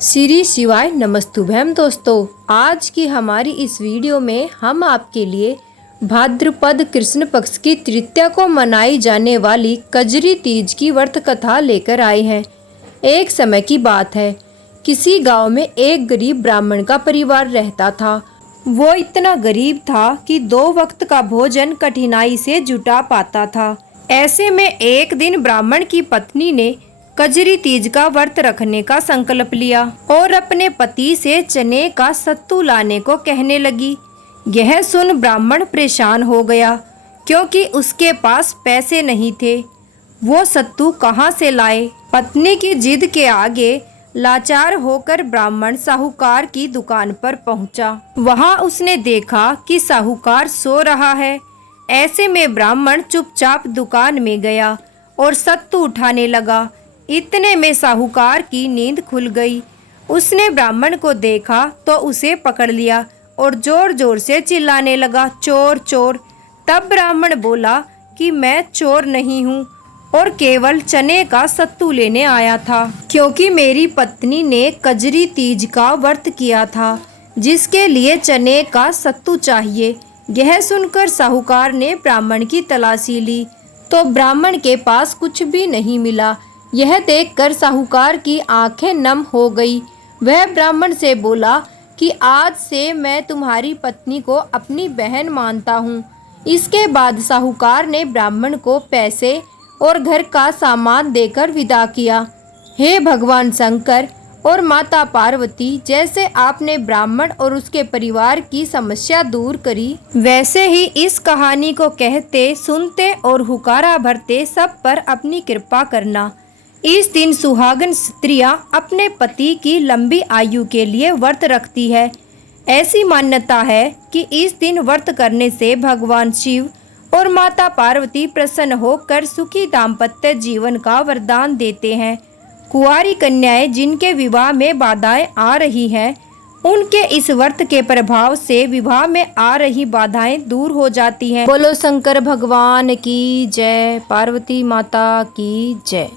श्री शिवाय नमस्तुभ्यम। दोस्तों, आज की हमारी इस वीडियो में हम आपके लिए भाद्रपद कृष्ण पक्ष की तृतीया को मनाई जाने वाली कजरी तीज की व्रत कथा लेकर आए हैं। एक समय की बात है, किसी गांव में एक गरीब ब्राह्मण का परिवार रहता था। वो इतना गरीब था कि 2 वक्त का भोजन कठिनाई से जुटा पाता था। ऐसे में एक दिन ब्राह्मण की पत्नी ने कजरी तीज का व्रत रखने का संकल्प लिया और अपने पति से चने का सत्तू लाने को कहने लगी। यह सुन ब्राह्मण परेशान हो गया, क्योंकि उसके पास पैसे नहीं थे। वो सत्तू कहाँ से लाए? पत्नी की जिद के आगे लाचार होकर ब्राह्मण साहूकार की दुकान पर पहुंचा। वहां उसने देखा कि साहूकार सो रहा है। ऐसे में ब्राह्मण चुपचाप दुकान में गया और सत्तू उठाने लगा। इतने में साहूकार की नींद खुल गई। उसने ब्राह्मण को देखा तो उसे पकड़ लिया और जोर जोर से चिल्लाने लगा, चोर चोर। तब ब्राह्मण बोला कि मैं चोर नहीं हूँ और केवल चने का सत्तू लेने आया था, क्योंकि मेरी पत्नी ने कजरी तीज का व्रत किया था, जिसके लिए चने का सत्तू चाहिए। यह सुनकर साहूकार ने ब्राह्मण की तलाशी ली तो ब्राह्मण के पास कुछ भी नहीं मिला। यह देखकर साहूकार की आंखें नम हो गई। वह ब्राह्मण से बोला कि आज से मैं तुम्हारी पत्नी को अपनी बहन मानता हूँ। इसके बाद साहूकार ने ब्राह्मण को पैसे और घर का सामान देकर विदा किया। हे भगवान शंकर और माता पार्वती, जैसे आपने ब्राह्मण और उसके परिवार की समस्या दूर करी, वैसे ही इस कहानी को कहते, सुनते और हुकारा भरते सब पर अपनी कृपा करना। इस दिन सुहागन स्त्रियां अपने पति की लंबी आयु के लिए व्रत रखती है। ऐसी मान्यता है कि इस दिन व्रत करने से भगवान शिव और माता पार्वती प्रसन्न होकर सुखी दाम्पत्य जीवन का वरदान देते हैं। कुंवारी कन्याएं जिनके विवाह में बाधाएं आ रही हैं, उनके इस व्रत के प्रभाव से विवाह में आ रही बाधाएं दूर हो जाती हैं। बोलो शंकर भगवान की जय, पार्वती माता की जय।